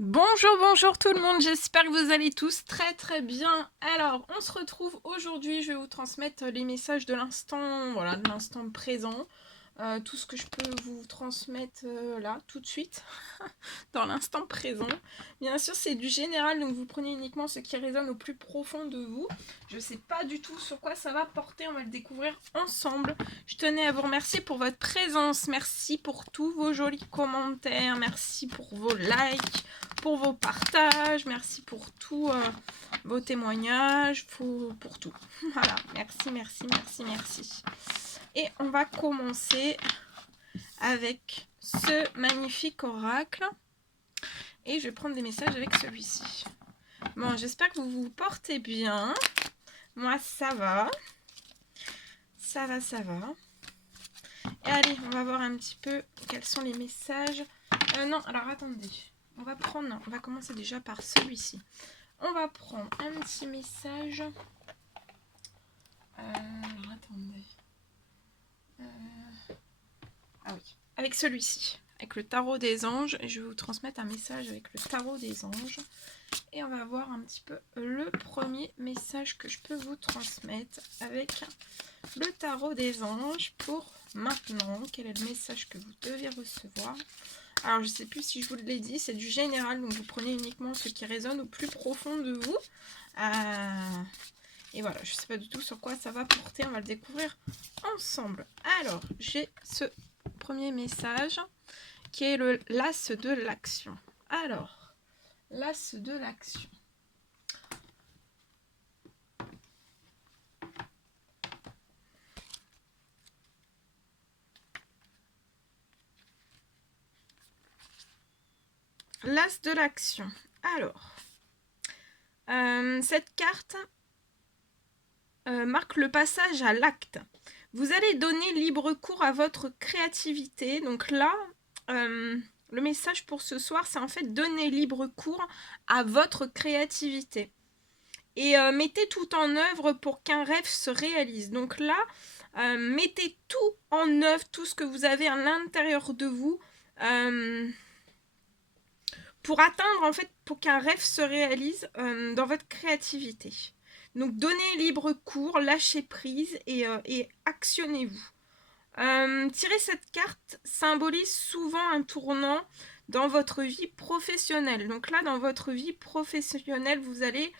Bonjour, bonjour tout le monde, j'espère que vous allez tous très bien. Alors, on se retrouve aujourd'hui, je vais vous transmettre les messages de l'instant, voilà, de l'instant présent. Tout ce que je peux vous transmettre là, tout de suite, dans l'instant présent. Bien sûr, c'est du général, donc vous prenez uniquement ce qui résonne au plus profond de vous. Je ne sais pas du tout sur quoi ça va porter, on va le découvrir ensemble. Je tenais à vous remercier pour votre présence, merci pour tous vos jolis commentaires, merci pour vos likes, pour vos partages, merci pour tous vos témoignages, pour tout. Voilà, merci. Et on va commencer avec ce magnifique oracle. Et je vais prendre des messages avec celui-ci. Bon, j'espère que vous vous portez bien. Moi, ça va. Ça va. Et allez, on va voir un petit peu quels sont les messages. Non, alors attendez. On va commencer déjà par celui-ci. On va prendre un petit message. Alors attendez. Ah oui, avec celui-ci, avec le tarot des anges. Et je vais vous transmettre un message avec le tarot des anges. Et on va voir un petit peu le premier message que je peux vous transmettre avec le tarot des anges pour maintenant. Quel est le message que vous devez recevoir? Alors, je ne sais plus si je vous l'ai dit, c'est du général, donc vous prenez uniquement ce qui résonne au plus profond de vous. Et voilà, je ne sais pas du tout sur quoi ça va porter, on va le découvrir ensemble. Alors, j'ai ce premier message qui est le l'as de l'action. Alors, l'as de l'action. L'as de l'action. Alors, cette carte marque le passage à l'acte. Vous allez donner libre cours à votre créativité. Donc là, le message pour ce soir, c'est en fait donner libre cours à votre créativité. Et mettez tout en œuvre pour qu'un rêve se réalise. Donc là, mettez tout en œuvre, tout ce que vous avez à l'intérieur de vous, pour atteindre, en fait, pour qu'un rêve se réalise dans votre créativité. Donc donnez libre cours, lâchez prise et actionnez-vous. Tirer cette carte symbolise souvent un tournant dans votre vie professionnelle. Donc là, dans votre vie professionnelle, vous allez...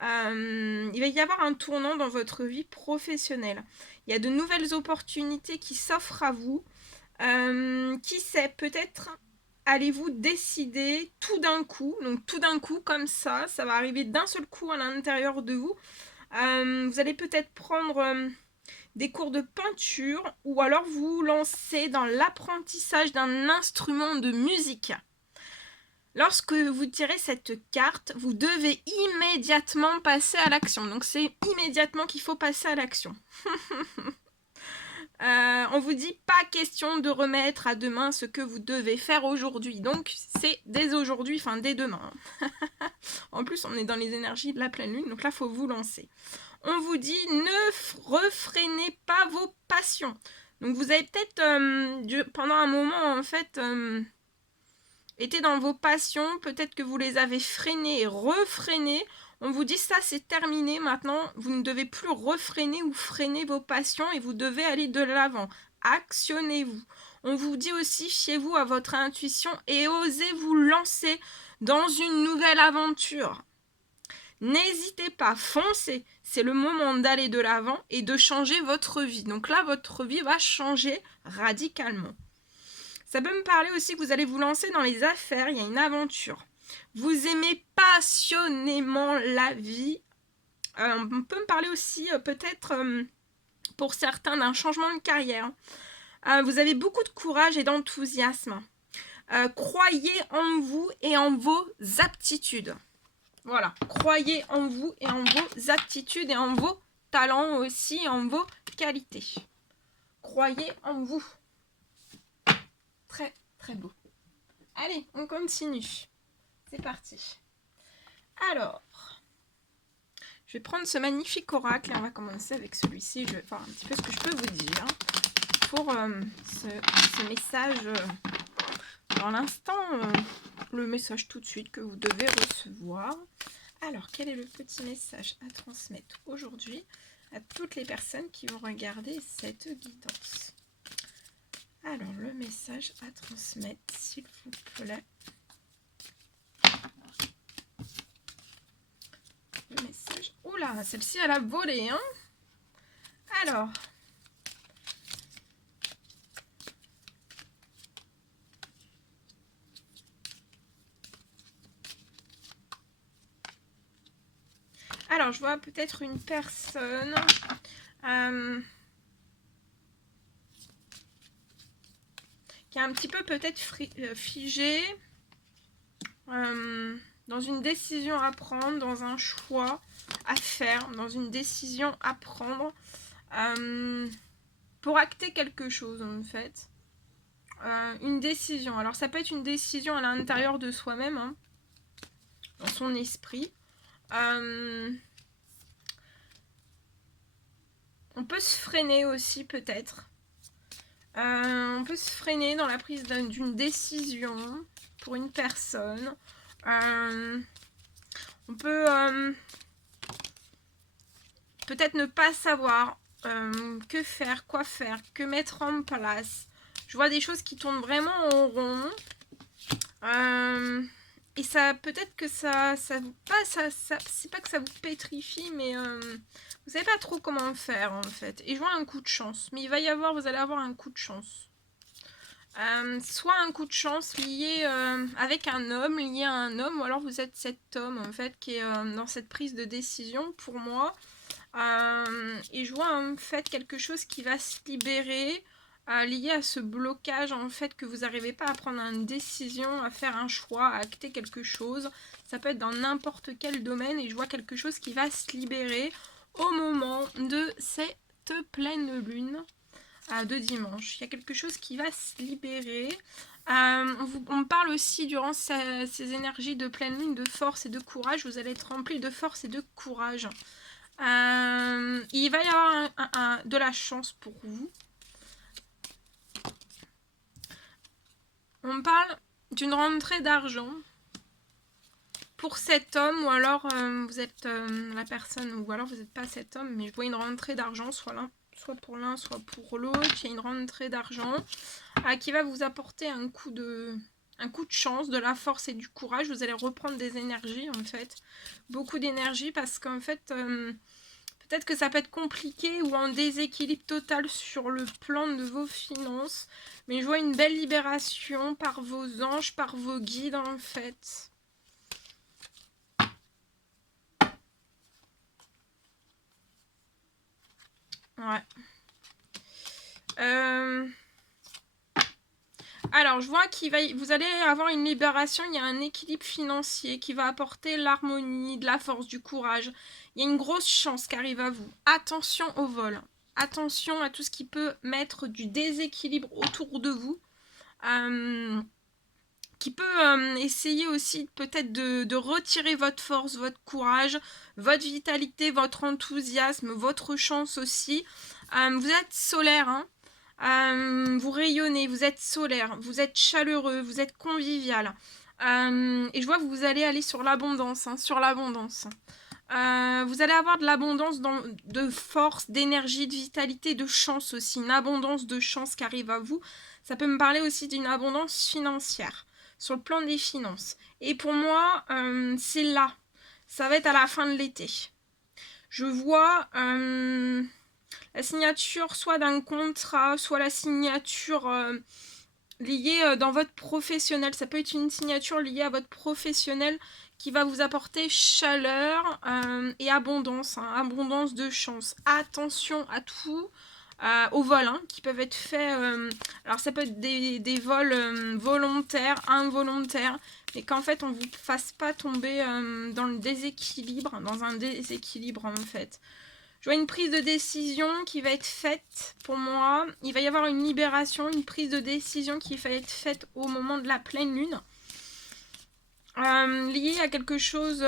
il va y avoir un tournant dans votre vie professionnelle. Il y a de nouvelles opportunités qui s'offrent à vous. Qui sait, peut-être allez-vous décider tout d'un coup, donc tout d'un coup comme ça va arriver d'un seul coup à l'intérieur de vous. Vous allez peut-être prendre des cours de peinture ou alors vous lancer dans l'apprentissage d'un instrument de musique. Lorsque vous tirez cette carte, vous devez immédiatement passer à l'action. Donc c'est immédiatement qu'il faut passer à l'action. On vous dit pas question de remettre à demain ce que vous devez faire aujourd'hui. Donc c'est dès aujourd'hui, enfin dès demain. En plus, on est dans les énergies de la pleine lune, donc là, il faut vous lancer. On vous dit ne refrénez pas vos passions. Donc vous avez peut-être pendant un moment en fait été dans vos passions, peut-être que vous les avez freinées et refreinées. On vous dit ça c'est terminé maintenant, vous ne devez plus refréner ou freiner vos passions et vous devez aller de l'avant. Actionnez-vous. On vous dit aussi fiez-vous à votre intuition et osez vous lancer dans une nouvelle aventure. N'hésitez pas, foncez, c'est le moment d'aller de l'avant et de changer votre vie. Donc là, votre vie va changer radicalement. Ça peut me parler aussi que vous allez vous lancer dans les affaires, il y a une aventure. Vous aimez passionnément la vie. On peut me parler aussi peut-être pour certains d'un changement de carrière. Vous avez beaucoup de courage et d'enthousiasme. Croyez en vous et en vos aptitudes. Voilà, croyez en vous et en vos aptitudes et en vos talents aussi, en vos qualités. Croyez en vous. Très beau. Allez, on continue. C'est parti. Alors, je vais prendre ce magnifique oracle et on va commencer avec celui-ci. Je vais voir un petit peu ce que je peux vous dire pour ce message dans l'instant le message tout de suite que vous devez recevoir. Alors, quel est le petit message à transmettre aujourd'hui à toutes les personnes qui vont regarder cette guidance? Alors, le message à transmettre, s'il vous plaît. Le message. Oula, celle-ci, elle a volé, hein? Alors. Alors, je vois peut-être une personne qui est un petit peu peut-être figée dans une décision à prendre, dans un choix à faire, dans une décision à prendre pour acter quelque chose en fait. Une décision. Alors, ça peut être une décision à l'intérieur de soi-même, hein, dans son esprit. On peut se freiner aussi peut-être. On peut se freiner dans la prise d'une décision pour une personne. On peut peut-être ne pas savoir que faire, quoi faire, que mettre en place. Je vois des choses qui tournent vraiment en rond. Et ça, peut-être que ça vous passe, c'est pas que ça vous pétrifie, mais vous savez pas trop comment faire en fait. Et je vois un coup de chance, mais vous allez avoir un coup de chance. Soit un coup de chance lié avec un homme, lié à un homme, ou alors vous êtes cet homme en fait qui est dans cette prise de décision pour moi. Et je vois en fait quelque chose qui va se libérer. Lié à ce blocage en fait que vous n'arrivez pas à prendre une décision, à faire un choix, à acter quelque chose. Ça peut être dans n'importe quel domaine et je vois quelque chose qui va se libérer au moment de cette pleine lune de dimanche. Il y a quelque chose qui va se libérer. On parle aussi durant ces énergies de pleine lune de force et de courage. Vous allez être rempli de force et de courage. Il va y avoir de la chance pour vous. On parle d'une rentrée d'argent pour cet homme, ou alors vous êtes la personne, ou alors vous n'êtes pas cet homme, mais je vois une rentrée d'argent, soit pour l'un, soit pour l'autre. Il y a une rentrée d'argent qui va vous apporter un coup de chance, de la force et du courage. Vous allez reprendre des énergies en fait, beaucoup d'énergie, parce qu'en fait peut-être que ça peut être compliqué ou en déséquilibre total sur le plan de vos finances. Mais je vois une belle libération par vos anges, par vos guides en fait. Ouais. Alors, je vois vous allez avoir une libération, il y a un équilibre financier qui va apporter l'harmonie, de la force, du courage. Il y a une grosse chance qui arrive à vous. Attention au vol. Attention à tout ce qui peut mettre du déséquilibre autour de vous. Qui peut essayer aussi peut-être de retirer votre force, votre courage, votre vitalité, votre enthousiasme, votre chance aussi. Vous êtes solaire, hein. Vous rayonnez, vous êtes solaire, vous êtes chaleureux, vous êtes convivial. Et je vois que vous allez aller sur l'abondance, hein, sur l'abondance. Vous allez avoir de l'abondance de force, d'énergie, de vitalité, de chance aussi. Une abondance de chance qui arrive à vous. Ça peut me parler aussi d'une abondance financière, sur le plan des finances. Et pour moi, c'est là. Ça va être à la fin de l'été. Je vois la signature soit d'un contrat, soit la signature liée dans votre professionnel. Ça peut être une signature liée à votre professionnel qui va vous apporter chaleur et abondance, hein, abondance de chance. Attention à tout, aux vols hein, qui peuvent être faits. Alors ça peut être des vols volontaires, involontaires, mais qu'en fait on ne vous fasse pas tomber dans le déséquilibre, dans un déséquilibre en fait. Je vois une prise de décision qui va être faite pour moi. Il va y avoir une libération, une prise de décision qui va être faite au moment de la pleine lune. Liée à quelque chose,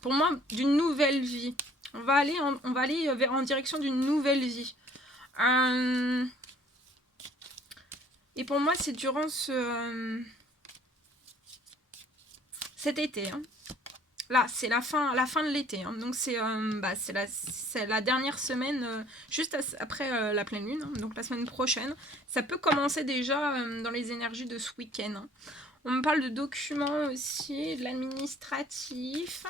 pour moi, d'une nouvelle vie. On va aller en direction d'une nouvelle vie. Et pour moi, c'est durant cet été. Hein. Là, c'est la fin de l'été. Hein. Donc, c'est la dernière semaine, juste après la pleine lune. Hein. Donc, la semaine prochaine. Ça peut commencer déjà dans les énergies de ce week-end. Hein. On me parle de documents aussi, de l'administratif.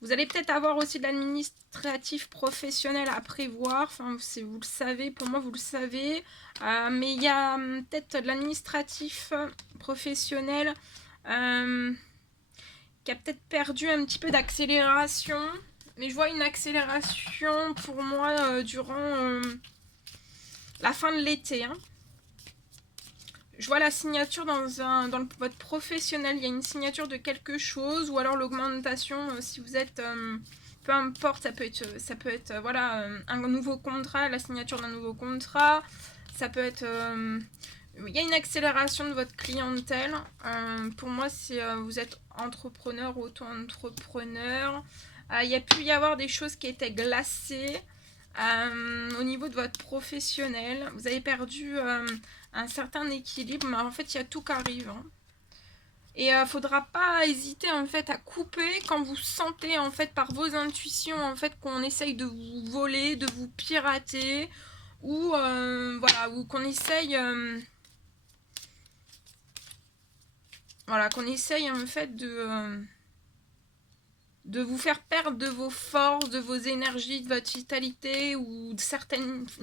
Vous allez peut-être avoir aussi de l'administratif professionnel à prévoir. Enfin, vous le savez, pour moi, vous le savez. Mais il y a peut-être de l'administratif professionnel qui a peut-être perdu un petit peu d'accélération. Mais je vois une accélération pour moi durant la fin de l'été. Hein. Je vois la signature dans votre professionnel, il y a une signature de quelque chose, ou alors l'augmentation, si vous êtes, peu importe, ça peut être voilà, un nouveau contrat, la signature d'un nouveau contrat, ça peut être, il y a une accélération de votre clientèle. Pour moi, vous êtes entrepreneur, auto-entrepreneur. Il y a pu y avoir des choses qui étaient glacées. Au niveau de votre professionnel, vous avez perdu un certain équilibre, mais en fait il y a tout qui arrive. Hein. Et faudra pas hésiter en fait à couper quand vous sentez en fait par vos intuitions en fait qu'on essaye de vous voler, de vous pirater, ou voilà, ou qu'on essaye voilà, qu'on essaye en fait de vous faire perdre de vos forces, de vos énergies, de votre vitalité, ou une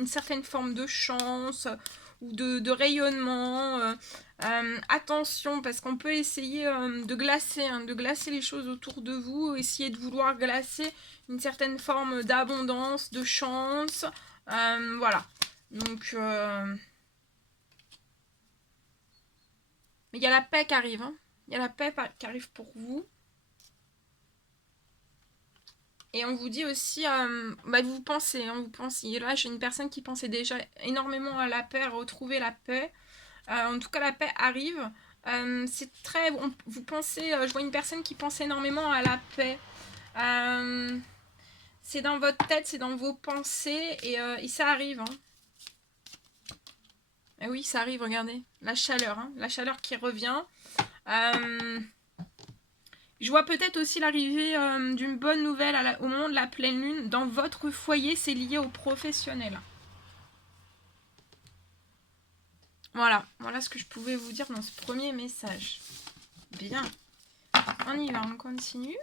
certaine forme de chance, ou de rayonnement. Attention, parce qu'on peut essayer de glacer les choses autour de vous, essayer de vouloir glacer une certaine forme d'abondance, de chance. Voilà. Donc, mais il y a la paix qui arrive. Hein. Il y a la paix qui arrive pour vous. Et on vous dit aussi, vous pensez, vous pensez. Là, j'ai une personne qui pensait déjà énormément à la paix, à retrouver la paix. En tout cas, la paix arrive. C'est très... vous pensez... je vois une personne qui pense énormément à la paix. C'est dans votre tête, c'est dans vos pensées, et ça arrive. Hein. Et oui, ça arrive, regardez. La chaleur, hein, la chaleur qui revient. Je vois peut-être aussi l'arrivée d'une bonne nouvelle au moment de la pleine lune. Dans votre foyer, c'est lié au professionnel. Voilà ce que je pouvais vous dire dans ce premier message. Bien. On y va, on continue.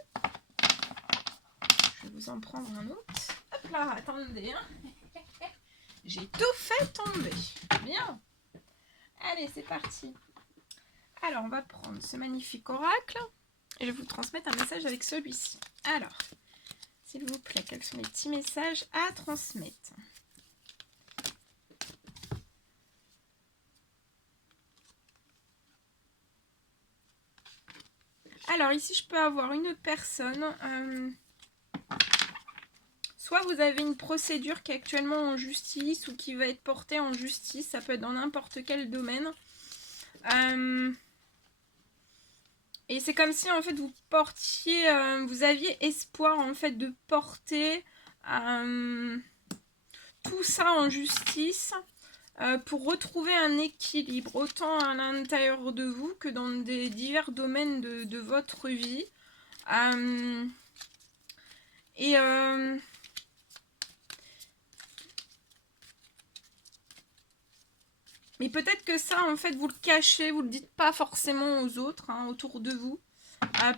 Je vais vous en prendre un autre. Hop là, attendez. Hein. J'ai tout fait tomber. Bien. Allez, c'est parti. Alors, on va prendre ce magnifique oracle. Et je vais vous transmettre un message avec celui-ci. Alors, s'il vous plaît, quels sont les petits messages à transmettre? Alors, ici, je peux avoir une personne. Soit vous avez une procédure qui est actuellement en justice ou qui va être portée en justice. Ça peut être dans n'importe quel domaine. Et c'est comme si en fait vous portiez, vous aviez espoir en fait de porter tout ça en justice pour retrouver un équilibre autant à l'intérieur de vous que dans des divers domaines de votre vie. Mais peut-être que ça, en fait, vous le cachez, vous le dites pas forcément aux autres, hein, autour de vous.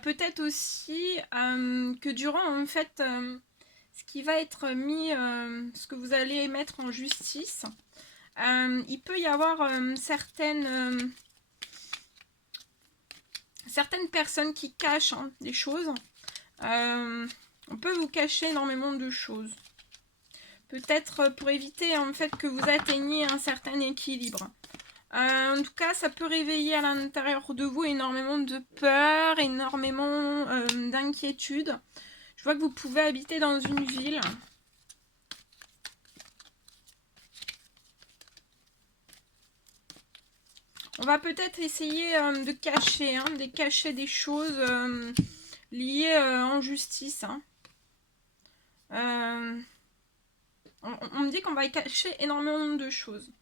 Peut-être aussi que durant, en fait, ce qui va être mis, ce que vous allez mettre en justice, il peut y avoir certaines personnes qui cachent hein, des choses. On peut vous cacher énormément de choses. Peut-être pour éviter en fait que vous atteigniez un certain équilibre. En tout cas, ça peut réveiller à l'intérieur de vous énormément de peur, énormément d'inquiétude. Je vois que vous pouvez habiter dans une ville. On va peut-être essayer de cacher des choses liées en justice. Hein. On me dit qu'on va cacher énormément de choses.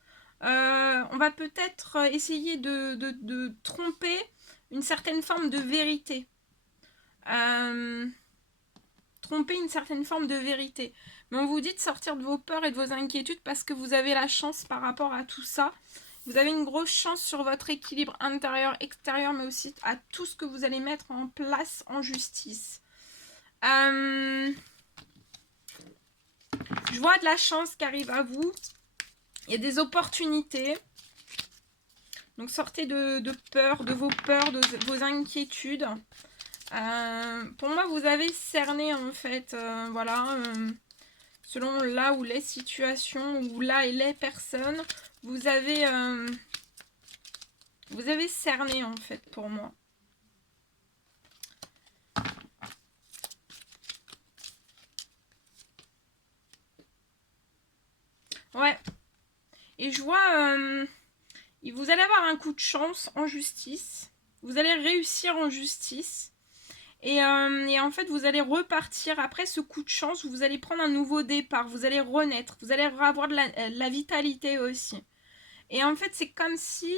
On va peut-être essayer de tromper une certaine forme de vérité. Tromper une certaine forme de vérité. Mais on vous dit de sortir de vos peurs et de vos inquiétudes parce que vous avez la chance par rapport à tout ça. Vous avez une grosse chance sur votre équilibre intérieur, extérieur, mais aussi à tout ce que vous allez mettre en place en justice. Je vois de la chance qui arrive à vous. Il y a des opportunités. Donc sortez de vos peurs, de vos inquiétudes. Pour moi, vous avez cerné en fait, voilà, selon là où les situations, ou là et les personnes, vous avez cerné en fait pour moi. Ouais. Et je vois, vous allez avoir un coup de chance en justice. Vous allez réussir en justice. Et en fait, vous allez repartir après ce coup de chance. Vous allez prendre un nouveau départ. Vous allez renaître. Vous allez avoir de la vitalité aussi. Et en fait, c'est comme si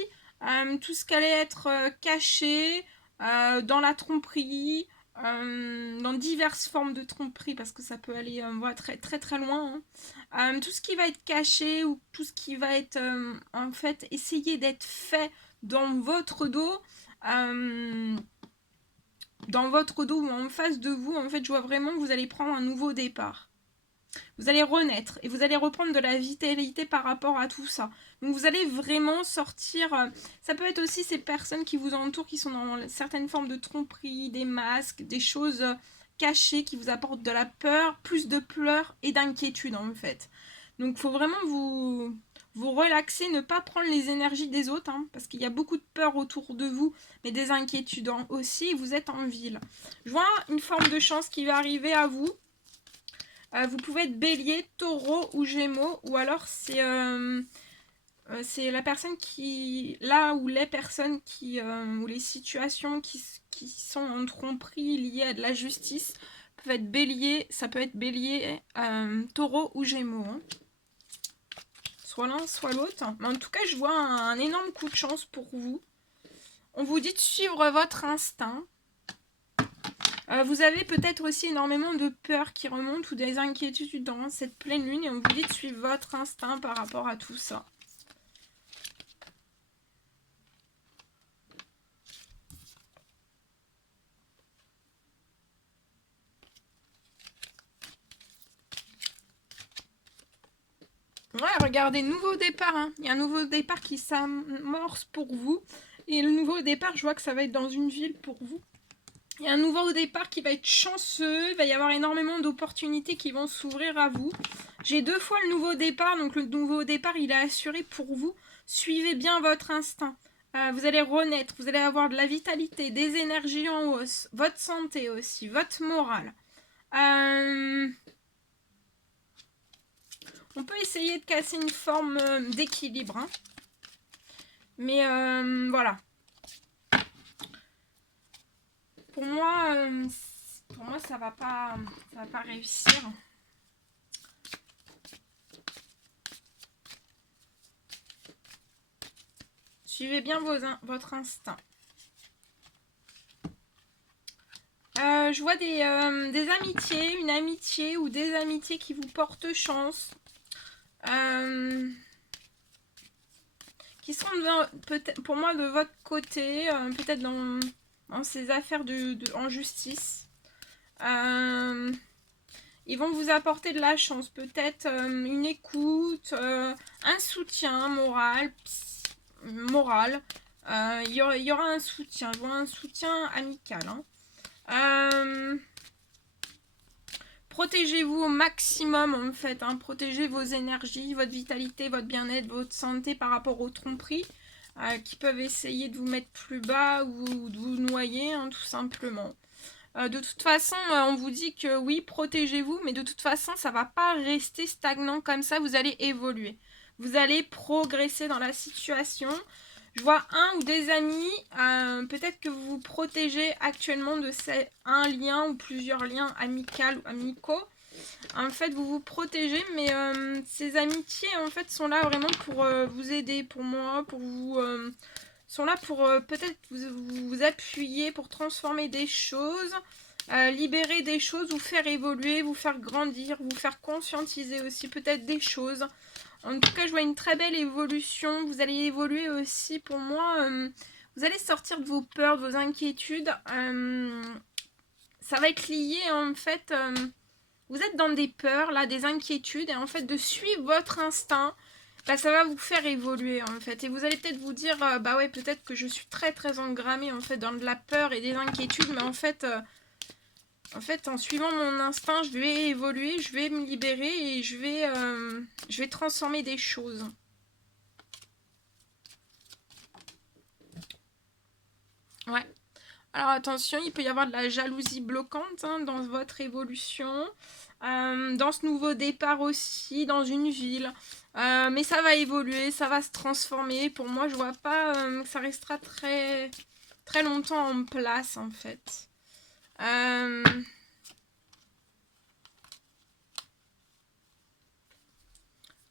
tout ce qui allait être caché dans la tromperie, dans diverses formes de tromperie, parce que ça peut aller très très très loin, hein. Tout ce qui va être caché ou tout ce qui va être en fait essayer d'être fait dans votre dos, ou en face de vous, en fait, je vois vraiment que vous allez prendre un nouveau départ. Vous allez renaître et vous allez reprendre de la vitalité par rapport à tout ça. Donc vous allez vraiment sortir. Ça peut être aussi ces personnes qui vous entourent, qui sont dans certaines formes de tromperie, des masques, des choses cachées qui vous apportent de la peur, plus de pleurs et d'inquiétude en fait. Donc il faut vraiment vous relaxer, ne pas prendre les énergies des autres, hein, parce qu'il y a beaucoup de peur autour de vous, mais des inquiétudes aussi, et vous êtes en ville. Je vois une forme de chance qui va arriver à vous. Vous pouvez être bélier, taureau ou gémeaux, ou alors c'est la personne qui, là où les personnes qui, ou les situations qui sont en tromperie liées à de la justice, peuvent être bélier, ça peut être bélier, taureau ou gémeaux, hein. Soit l'un, soit l'autre. Mais en tout cas, je vois un énorme coup de chance pour vous. On vous dit de suivre votre instinct. Vous avez peut-être aussi énormément de peur qui remonte ou des inquiétudes dans cette pleine lune et on vous dit de suivre votre instinct par rapport à tout ça. Ouais, regardez, nouveau départ, hein. Il y a un nouveau départ qui s'amorce pour vous. Et le nouveau départ, je vois que ça va être dans une ville pour vous. Il y a un nouveau départ qui va être chanceux. Il va y avoir énormément d'opportunités qui vont s'ouvrir à vous. J'ai 2 fois le nouveau départ, donc le nouveau départ, il est assuré pour vous. Suivez bien votre instinct. Vous allez renaître, vous allez avoir de la vitalité, des énergies en hausse, votre santé aussi, votre morale. On peut essayer de casser une forme d'équilibre, hein. Mais voilà. Pour moi, ça va pas réussir. Suivez bien votre instinct. Je vois des amitiés, une amitié ou des amitiés qui vous portent chance. Qui seront peut-être pour moi de votre côté, peut-être dans ces affaires en justice. Ils vont vous apporter de la chance, peut-être une écoute, un soutien moral. Il y aura un soutien, je vois un soutien amical, hein. Protégez-vous au maximum en fait, hein. Protégez vos énergies, votre vitalité, votre bien-être, votre santé par rapport aux tromperies qui peuvent essayer de vous mettre plus bas ou de vous noyer, hein, tout simplement. De toute façon, on vous dit que oui, protégez-vous, mais de toute façon, ça ne va pas rester stagnant comme ça, vous allez évoluer. Vous allez progresser dans la situation. Je vois un ou des amis, peut-être que vous vous protégez actuellement de un lien ou plusieurs liens amicaux ou amicaux. En fait, vous vous protégez, mais ces amitiés, en fait, sont là vraiment pour vous aider, pour moi, pour vous... sont là pour peut-être vous appuyer, pour transformer des choses, libérer des choses, vous faire évoluer, vous faire grandir, vous faire conscientiser aussi peut-être des choses. En tout cas, je vois une très belle évolution. Vous allez évoluer aussi, pour moi. Vous allez sortir de vos peurs, de vos inquiétudes. Ça va être lié, en fait... vous êtes dans des peurs, là, des inquiétudes. Et en fait, de suivre votre instinct, bah, ça va vous faire évoluer, en fait. Et vous allez peut-être vous dire, bah ouais, peut-être que je suis très, très engrammée, en fait, dans de la peur et des inquiétudes. Mais en fait, en suivant mon instinct, je vais évoluer, je vais me libérer et je vais transformer des choses. Ouais. Alors attention, il peut y avoir de la jalousie bloquante hein, dans votre évolution, dans ce nouveau départ aussi, dans une ville. Mais ça va évoluer, ça va se transformer. Pour moi, je vois pas que ça restera très, très longtemps en place en fait.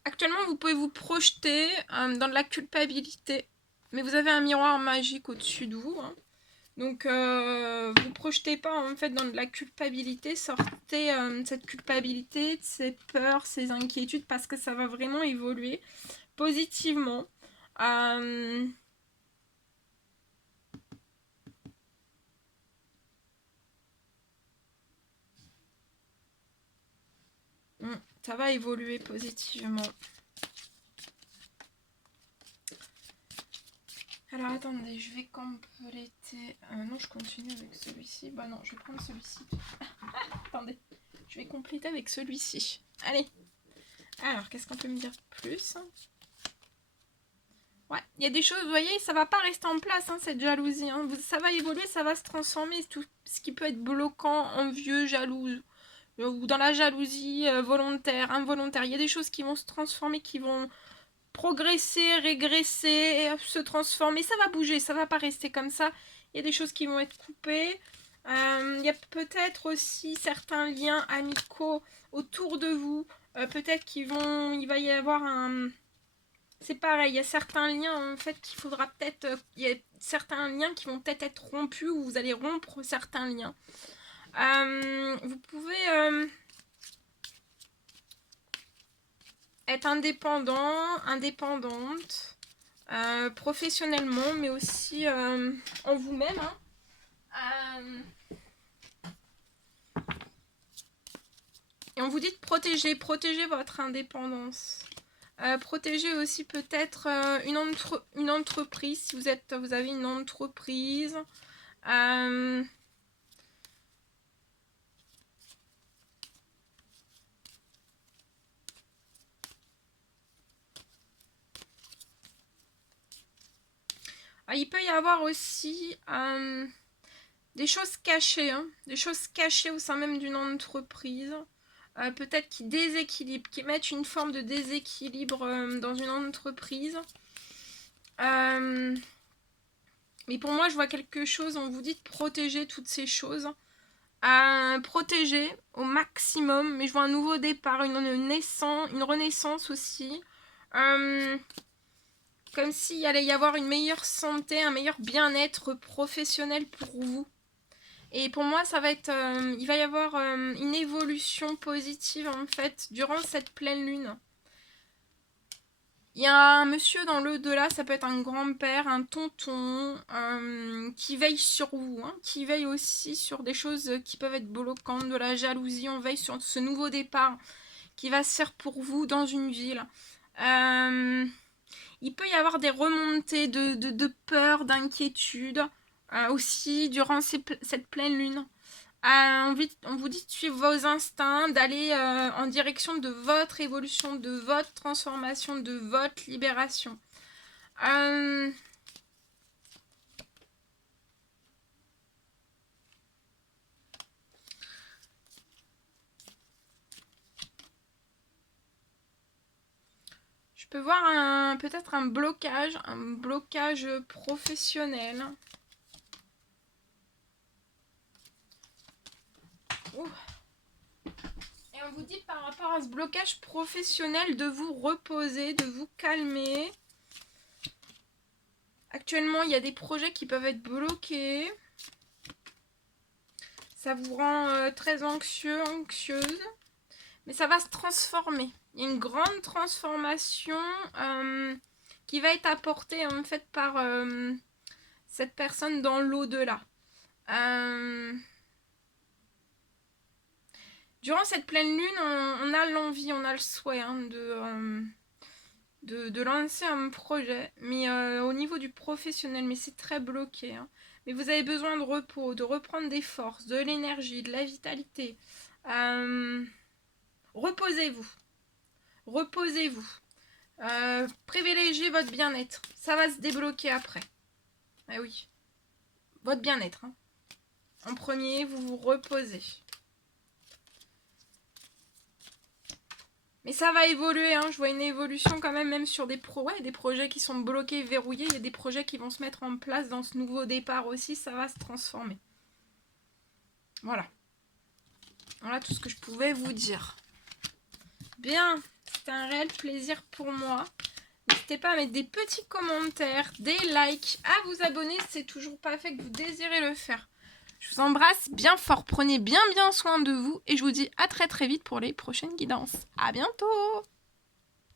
Actuellement, vous pouvez vous projeter dans de la culpabilité. Mais vous avez un miroir magique au-dessus de vous. Hein. Donc, vous projetez pas en fait dans de la culpabilité, sortez de cette culpabilité, de ces peurs, ces inquiétudes, parce que ça va vraiment évoluer positivement. Ça va évoluer positivement. Alors attendez, je vais compléter. Non, je continue avec celui-ci. Bah non, je vais prendre celui-ci. Attendez, je vais compléter avec celui-ci. Allez. Alors, qu'est-ce qu'on peut me dire plus? Ouais, il y a des choses, vous voyez, ça va pas rester en place, hein, cette jalousie. Hein. Ça va évoluer, ça va se transformer. Tout ce qui peut être bloquant, envieux, jaloux, ou dans la jalousie volontaire, involontaire. Il y a des choses qui vont se transformer, qui vont progresser, régresser, se transformer. Ça va bouger, ça va pas rester comme ça. Il y a des choses qui vont être coupées. Il y a peut-être aussi certains liens amicaux autour de vous. Peut-être qu'il va y avoir un... C'est pareil, il y a certains liens en fait qu'il faudra peut-être... il y a certains liens qui vont peut-être être rompus ou vous allez rompre certains liens. Vous pouvez être indépendant, indépendante, professionnellement, mais aussi en vous-même. Hein. Et on vous dit de protéger votre indépendance. Protéger aussi peut-être une entreprise, si vous avez une entreprise. Il peut y avoir aussi des choses cachées, hein, des choses cachées au sein même d'une entreprise. Peut-être qui déséquilibrent, qui mettent une forme de déséquilibre dans une entreprise. Mais pour moi, je vois quelque chose, on vous dit de protéger toutes ces choses. Protéger au maximum, mais je vois un nouveau départ, une renaissance aussi. Comme s'il allait y avoir une meilleure santé, un meilleur bien-être professionnel pour vous. Et pour moi, ça va être, il va y avoir une évolution positive en fait durant cette pleine lune. Il y a un monsieur dans l'au-delà, ça peut être un grand-père, un tonton, qui veille sur vous, hein, qui veille aussi sur des choses qui peuvent être bloquantes, de la jalousie. On veille sur ce nouveau départ qui va se faire pour vous dans une ville. Il peut y avoir des remontées de peur, d'inquiétude aussi durant cette pleine lune. On vous dit de suivre vos instincts, d'aller en direction de votre évolution, de votre transformation, de votre libération. Je peux voir peut-être un blocage professionnel. Ouh. Et vous dit par rapport à ce blocage professionnel de vous reposer, de vous calmer. Actuellement, il y a des projets qui peuvent être bloqués. Ça vous rend très anxieux, anxieuse. Mais ça va se transformer. Il y a une grande transformation qui va être apportée en fait par cette personne dans l'au-delà. Durant cette pleine lune, on a l'envie, on a le souhait de lancer un projet, mais au niveau du professionnel, mais c'est très bloqué. Hein. Mais vous avez besoin de repos, de reprendre des forces, de l'énergie, de la vitalité. Reposez-vous. Reposez-vous. Privilégiez votre bien-être. Ça va se débloquer après. Ah oui. Votre bien-être. Hein. En premier, vous vous reposez. Mais ça va évoluer, hein. Je vois une évolution quand même sur des projets qui sont bloqués, verrouillés. Il y a des projets qui vont se mettre en place dans ce nouveau départ aussi. Ça va se transformer. Voilà. Voilà tout ce que je pouvais vous dire. Bien, c'était un réel plaisir pour moi. N'hésitez pas à mettre des petits commentaires, des likes, à vous abonner si c'est toujours pas fait que vous désirez le faire. Je vous embrasse bien fort, prenez bien soin de vous et je vous dis à très vite pour les prochaines guidances. À bientôt!